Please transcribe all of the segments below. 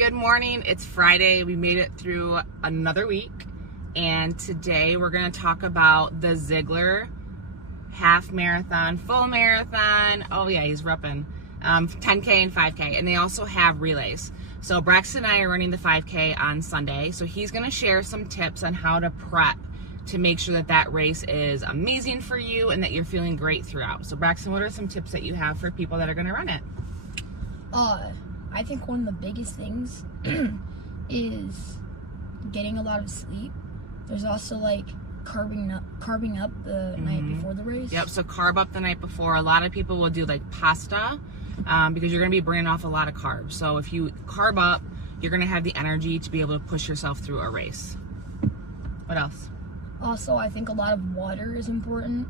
Good morning. It's Friday. We made it through another week, and today we're going to talk about the Zeigler half marathon, full marathon. Oh yeah, he's repping 10K and 5K, and they also have relays. So Braxton and I are running the 5K on Sunday, so he's going to share some tips on how to prep to make sure that that race is amazing for you and that you're feeling great throughout. So Braxton, what are some tips that you have for people that are going to run it? I think one of the biggest things is getting a lot of sleep. There's also like carbing up the night before the race. Yep, so carb up the night before. A lot of people will do like pasta because you're going to be burning off a lot of carbs. So if you carb up, you're going to have the energy to be able to push yourself through a race. What else? Also, I think a lot of water is important.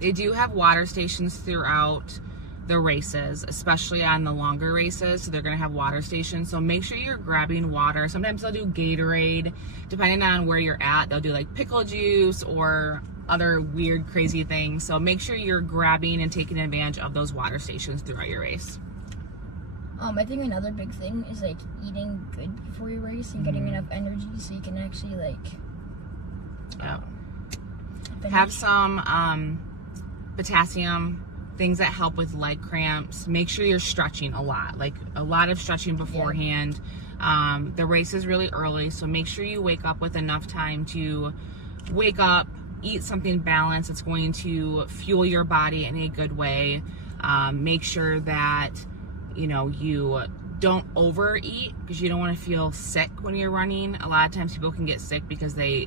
They do have water stations throughout the races, especially on the longer races, so they're going to have water stations, so make sure you're grabbing water. Sometimes they'll do Gatorade, depending on where you're at. They'll do like pickle juice or other weird crazy things, so make sure you're grabbing and taking advantage of those water stations throughout your race. I think another big thing is like eating good before your race and getting enough energy so you can actually like have some potassium, things that help with leg cramps. Make sure you're stretching a lot, like a lot of stretching beforehand. The race is really early, so make sure you wake up with enough time to wake up, eat something balanced. It's going to fuel your body in a good way. Make sure that you don't overeat because you don't want to feel sick when you're running. A lot of times people can get sick because they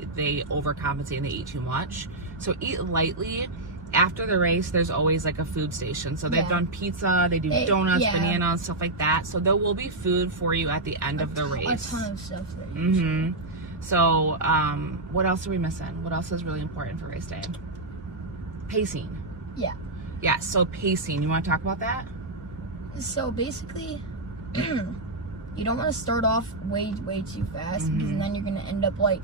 overcompensate and they eat too much. So eat lightly. After the race, there's always like a food station. So they've done pizza, they do donuts, bananas, stuff like that. So there will be food for you at the end of the race. A ton of stuff there. So what else are we missing? What else is really important for race day? Pacing. Yeah, so pacing. You want to talk about that? So basically, you don't want to start off way too fast because then you're going to end up like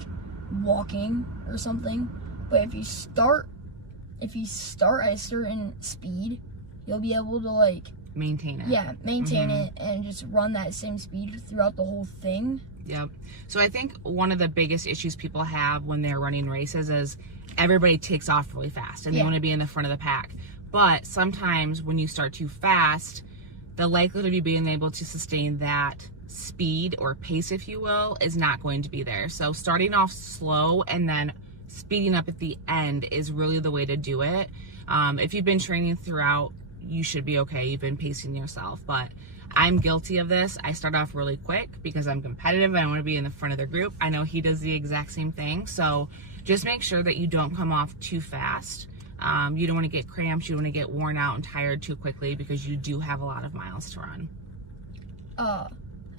walking or something. But if you start at a certain speed, you'll be able to like maintain it. Yeah, maintain it and just run that same speed throughout the whole thing. Yep. So I think one of the biggest issues people have when they're running races is everybody takes off really fast and they want to be in the front of the pack. But sometimes when you start too fast, the likelihood of you being able to sustain that speed or pace, if you will, is not going to be there. So starting off slow and then speeding up at the end is really the way to do it. If you've been training throughout, you should be okay. You've been pacing yourself, but I'm guilty of this. I start off really quick because I'm competitive and I want to be in the front of the group. I know he does the exact same thing. So just make sure that you don't come off too fast. You don't want to get cramps. You don't want to get worn out and tired too quickly because you do have a lot of miles to run. I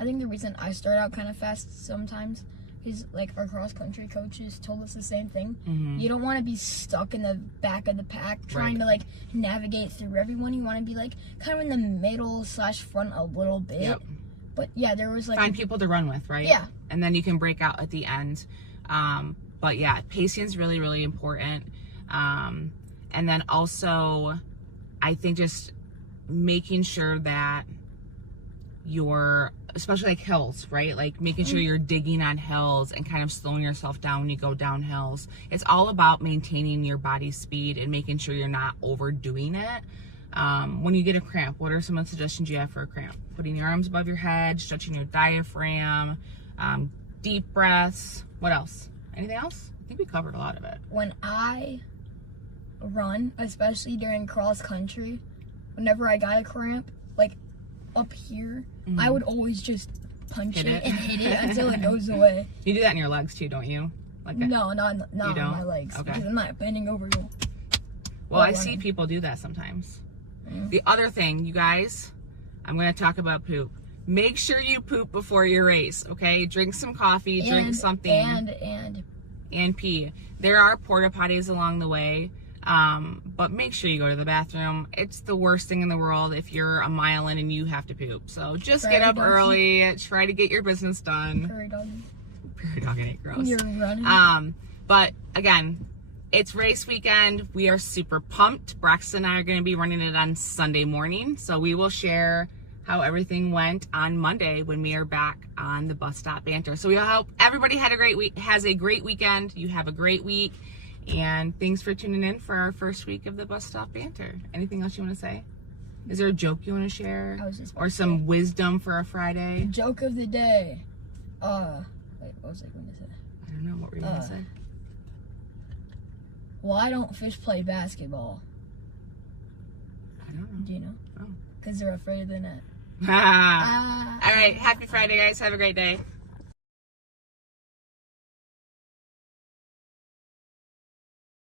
think the reason I start out kind of fast sometimes is like our cross country coaches told us the same thing. You don't want to be stuck in the back of the pack trying to like navigate through everyone. You want to be like kind of in the middle / front a little bit. But yeah, there was like find people to run with, right? Yeah. And then you can break out at the end. But yeah, pacing is really, really important. And then also, I think just making sure that you're, especially like hills, right? Like making sure you're digging on hills and kind of slowing yourself down when you go down hills. It's all about maintaining your body speed and making sure you're not overdoing it. When you get a cramp, what are some of the suggestions you have for a cramp? Putting your arms above your head, stretching your diaphragm, deep breaths. What else? Anything else? I think we covered a lot of it. When I run, especially during cross country, whenever I got a cramp, like up here, I would always just punch it and hit it until it goes away. You do that in your legs too, don't you? Like no, not on my legs. Okay. Because I'm not bending over you. Well, I see people do that sometimes. The other thing, you guys, I'm going to talk about poop. Make sure you poop before your race, okay? Drink some coffee, drink something. And pee. There are porta potties along the way. But make sure you go to the bathroom. It's the worst thing in the world if you're a mile in and you have to poop. So just get up early, try to get your business done. Prairie dog ain't gross. You're running. But again, it's race weekend. We are super pumped. Braxton and I are going to be running it on Sunday morning. So we will share how everything went on Monday when we are back on the Bus Stop Banter. So we hope everybody had a great week, has a great weekend. You have a great week. And thanks for tuning in for our first week of the Bus Stop Banter. Anything else you want to say? Is there a joke you want to share? Or some wisdom for a Friday? Joke of the day. Wait, what was I going to say? I don't know. What were you going to say? Why don't fish play basketball? I don't know. Do you know? Oh. Because they're afraid of the net. All right. Happy Friday, guys. Have a great day.